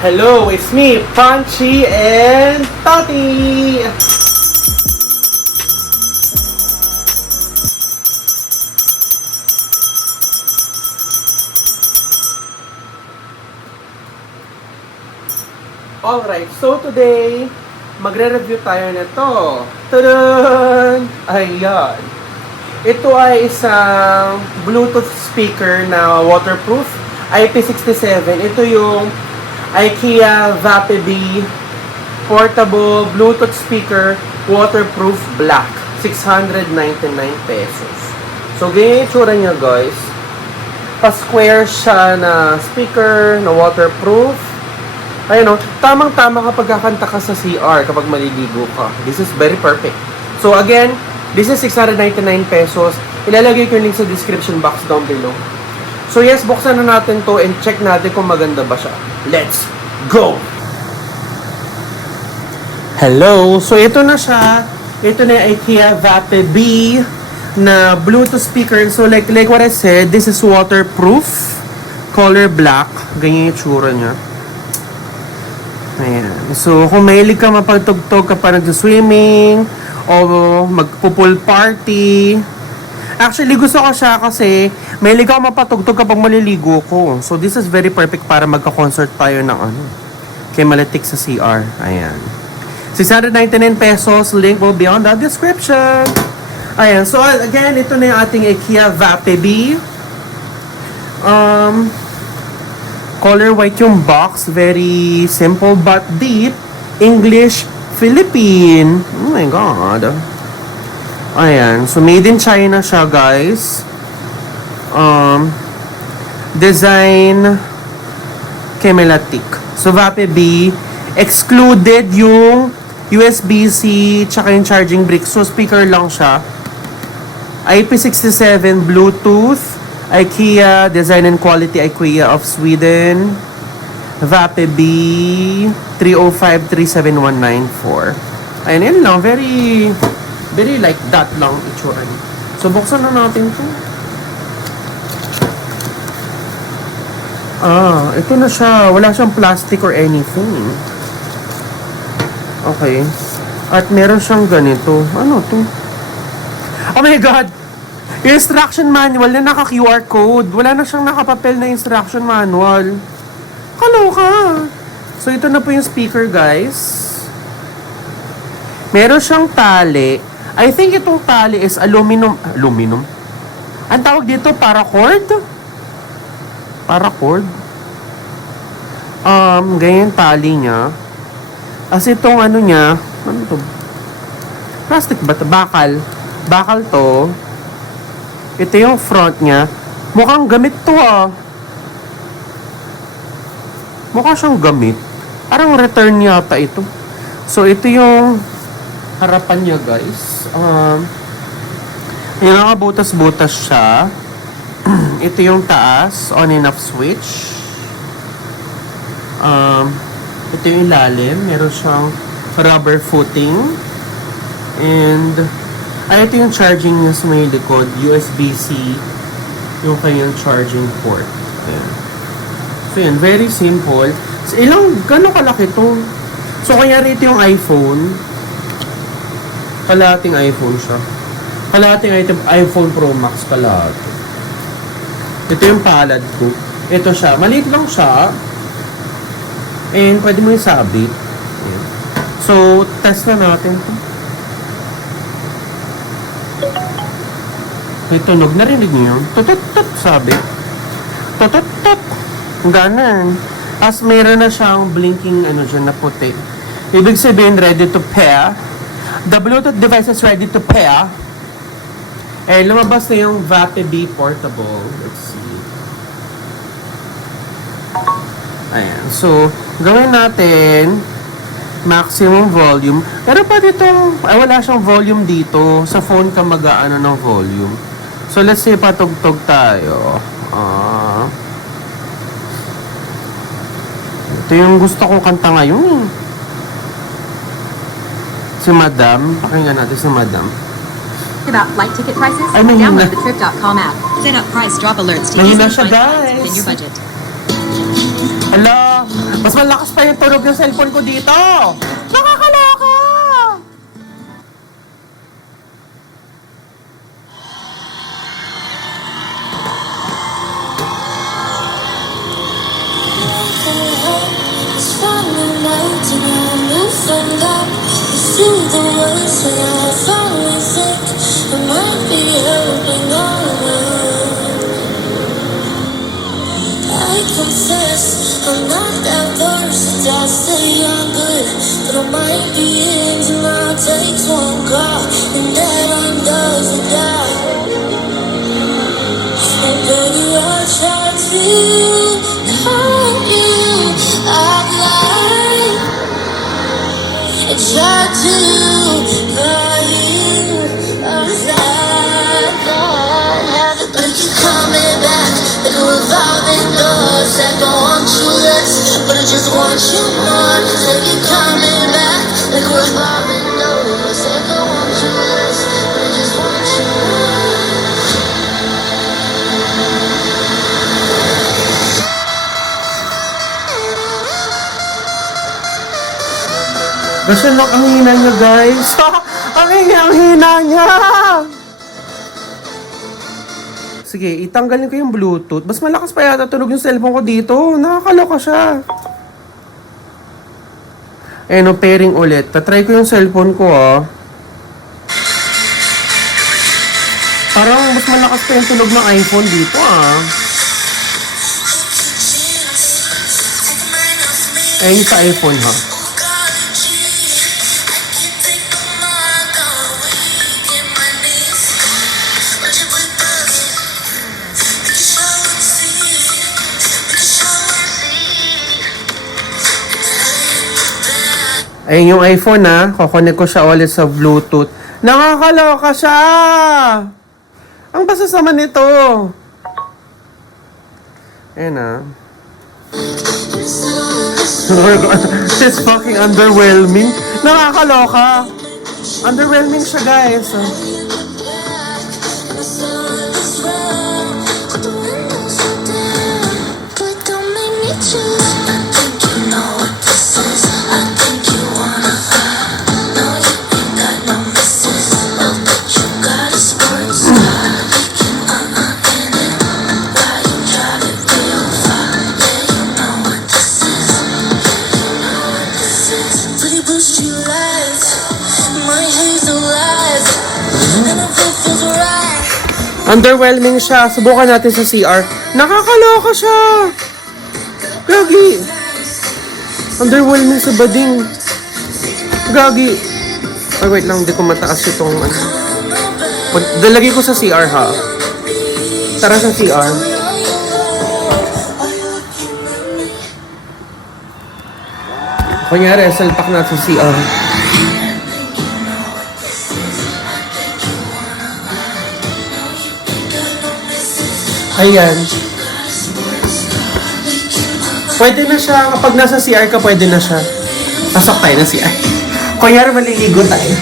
Hello, it's me, Punchy and Tati! Alright, so today, magre-review tayo nito. Tadaan! Ayan. Ito ay isang Bluetooth speaker na waterproof, IP67. Ito yung IKEA VapeBee Portable Bluetooth Speaker Waterproof Black. 699 pesos. So, ganyan yung itsura niya, guys. Pa-square siya na speaker, na waterproof. Ayun o, tamang-tama kapag kakanta ka sa CR, kapag maliligo ka. This is very perfect. So again, this is 699 pesos. Ilalagay ko yung link sa description box down below. So yes, buksan na natin to and check natin kung maganda ba siya. Let's go! Hello! So ito na siya. Ito na yung IKEA VapeBee na Bluetooth speaker. So like what I said, this is waterproof. Color black. Ganyan yung tsura niya. Ayan. So, kung mahilig ka mapagtugtog ka pa nag-swimming o magpo-pool party. Actually, gusto ko siya kasi mahilig ako mapatugtog kapag maliligo ko. So, this is very perfect para magka-concert tayo ng kay Malatik sa CR. Ayan. 699 pesos. Link will be on the description. Ayan. So, again, ito na yung ating IKEA VapeBee. Color white yung box. Very simple but deep. English, Philippine. Oh my God. Ayan. So, made in China siya, guys. Design kay Malatik. So, VapeBee. Excluded yung USB-C tsaka yung charging brick. So, speaker lang siya. IP67 Bluetooth. IKEA, Design and Quality IKEA of Sweden. VapeBee 305-37194. Ayun, yun lang. Very like that lang itsura niya. So, buksan na natin ito. Ito na siya. Wala siyang plastic or anything. Okay. At meron siyang ganito. Ano to? Oh my God! Yung instruction manual na naka-QR code. Wala na siyang nakapapel na instruction manual. Kaloka. So, ito na po yung speaker, guys. Meron siyang tali. I think itong tali is aluminum. Aluminum? Ang tawag dito, paracord? Paracord? Ganyan tali niya. As itong ano niya, ano to? Plastic ba to? Bakal. Bakal to. Ito yung front niya. Mukhang gamit to Mukha siyang gamit. Parang return yata ito. So, ito yung harapan niya, guys. Yung mga butas-butas siya. Ito yung taas. On and off switch. Ito yung ilalim. Meron siyang rubber footing. And ito yung charging niya sa may likod. USB-C yung kanyang charging port. Ayan. So, yan. Very simple. So, gano'ng kalaki ito? So, kanyari ito yung iPhone. Kalahating iPhone siya. Kalahating iPhone Pro Max kalahati. Ito yung palad ko. Ito siya. Maliit lang siya. And, pwede mo yung sabit. Ayan. So, test na natin ito. May tunog. Narinig niyo yun? Tutut-tut, sabi. Tutut-tut. Ganon. As mayroon na siyang blinking dyan na puti. Ibig sabihin, ready to pair. The Bluetooth device is ready to pair. Eh, lumabas na yung VapeBee Portable. Let's see. Ayan. So, gawin natin maximum volume. Pero pwede itong, wala siyang volume dito. Sa phone ka mag-aano ng volume. So, let's say, patugtog tayo. Ito yung gusto kong kanta ngayon. Si Madam. Pakinggan natin si Madam. About flight ticket prices? Ay, mahina. Download the Trip.com app. Set up price drop alerts to Mahina easily siya, find flights guys. within your budget. Hala, mas malakas pa yung tunog ng cellphone ko dito. Nakakaloka! It's finally melting on you from up. You see the words when I finally think it might be helping all around. I confess I'm not that person that say I'm good, but I might be in and I'll take one call and that undoes the doubt. And baby, I try to call you out loud. I try to call you out loud. But you coming back like a revolving door. Said don't want you less, but I just want you more. Said you coming back like a revolving door. Said don't want you less, but I just want you more. Basta lang ang hina niya, guys. Ang hina niya. Sige, itanggalin ko yung Bluetooth. Mas malakas pa yata tunog yung cellphone ko dito. Nakakaloka siya. Eh, no, pairing ulit. Tatry ko yung cellphone ko, ah. Parang mas malakas pa yung tunog ng iPhone dito, ah. Eh, yung sa iPhone, ha. Ayun yung iPhone, ha. Kukonek ko siya ulit sa Bluetooth. Nakakaloka siya! Ang basa naman nito. Ayun, ha. It's fucking underwhelming. Nakakaloka. Underwhelming siya, guys. But don't make me choose. I think you know what this is. I think you wanna fight. No, you ain't got no misses. Oh, but you got a sports car. In it. Why you drive it real far? Yeah, you know what this is. You know what this is. Pretty blue street lights. My hazel eyes. And if it feels right. Underwhelming siya. Subukan natin sa CR. Nakakaloka siya. Gagi. Underwhelming sa bading. Gagi. Ay, wait lang. Hindi ko mataas itong ano. Dalagay ko sa CR, ha. Tara sa CR. Kunyari, salpak natin sa CR. Ayan. Pwede na siya. Kapag nasa CR ka, pwede na siya. Pasok tayo na CR. Kunyari, maliligo tayo.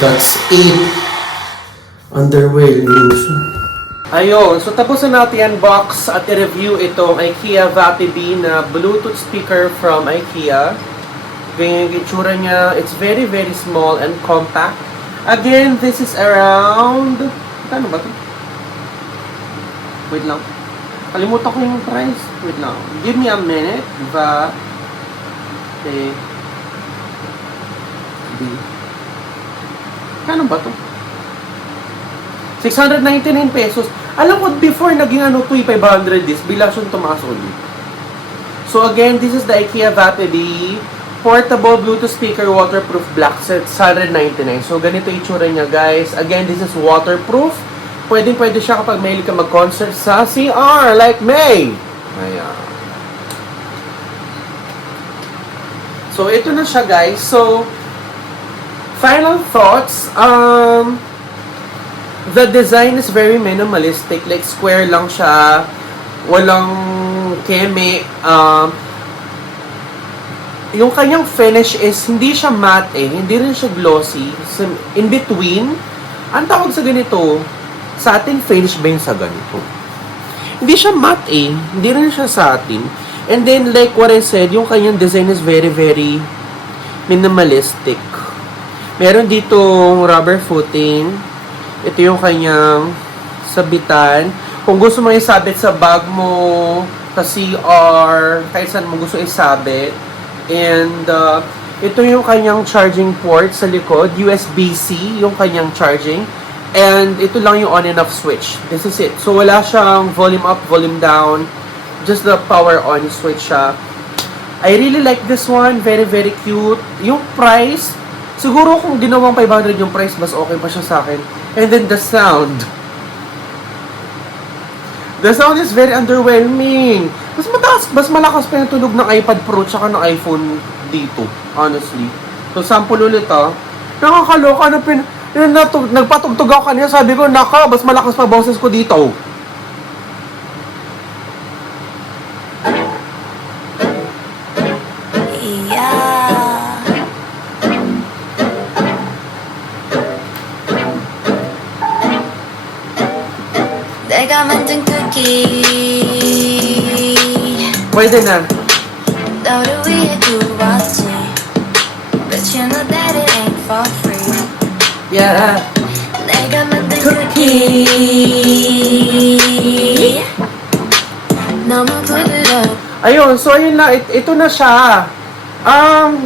That's it. Underwhelming. Ayun, so tapos na natin unbox at i-review itong IKEA Vapid na Bluetooth speaker from IKEA. Ganyan yung itsura niya. It's very, very small and compact. Again, this is around... Ano ba ito? Wait lang. Kalimutan ko yung price. Wait lang. Give me a minute. Kano ba to? 699 pesos. Alam ko, before naging ano to, 500 this, bila siyang tumaas ulit. So again, this is the IKEA Vapid portable Bluetooth speaker waterproof black set, 199. So ganito yung itsura niya, guys. Again, this is waterproof. Pwede siya kapag mahilig ka mag-concert sa CR like May. Ayan. So ito na siya, guys. So final thoughts. The design is very minimalistic. Like square lang siya. Walang keme. Yung kanyang finish is hindi siya matte hindi rin siya glossy. So, in between, ang tawag sa ganito, satin finish ba yung sa ganito? Hindi siya matte hindi rin siya satin. And then, like what I said, yung kanyang design is very, very minimalistic. Meron ditong rubber footing. Ito yung kanyang sabitan. Kung gusto mo isabit sa bag mo, sa CR, kahit saan mo gusto isabit. And ito yung kanyang charging port sa likod, USB-C yung kanyang charging. And ito lang yung on and off switch. This is it. So wala siyang volume up, volume down. Just the power on switch siya. I really like this one. Very, very cute. Yung price, siguro kung ginawang 500 yung price, mas okay pa siya sa akin. And then the sound. The sound is very underwhelming. Mas malakas pa yung tunog ng iPad Pro tsaka ng iPhone dito, honestly. So, sample ulit Nakakaloka. Nagpatugtog ako kanina, sabi ko, naka, mas malakas pa boses ko dito. Yeah. 내가 만든 쿠키 Pwede na. 너를 위해 구웠지 But you know that it ain't for free Yeah. 내가 만든 쿠키 너무 부드러워 Ayun, so ayun na, ito na siya.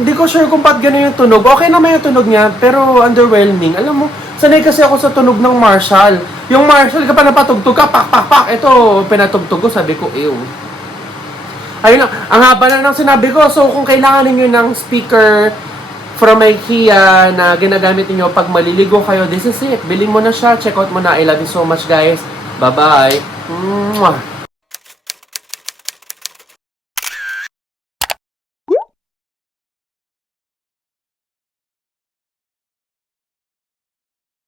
Di ko sure kung ba't gano'n yung tunog. Okay naman yung tunog niya, pero underwhelming. Alam mo, sanay kasi ako sa tunog ng Marshall. Yung Marshall, kapag napatugtog ka, pak, pak, pak. Ito, pinatugtog ko, sabi ko, ew. Ayun na, ang haba na ng sinabi ko. So, kung kailangan ninyo ng speaker from IKEA na ginagamit niyo pag maliligo kayo, this is it. Bilhin mo na siya, check out mo na. I love you so much, guys. Bye-bye. Mwah.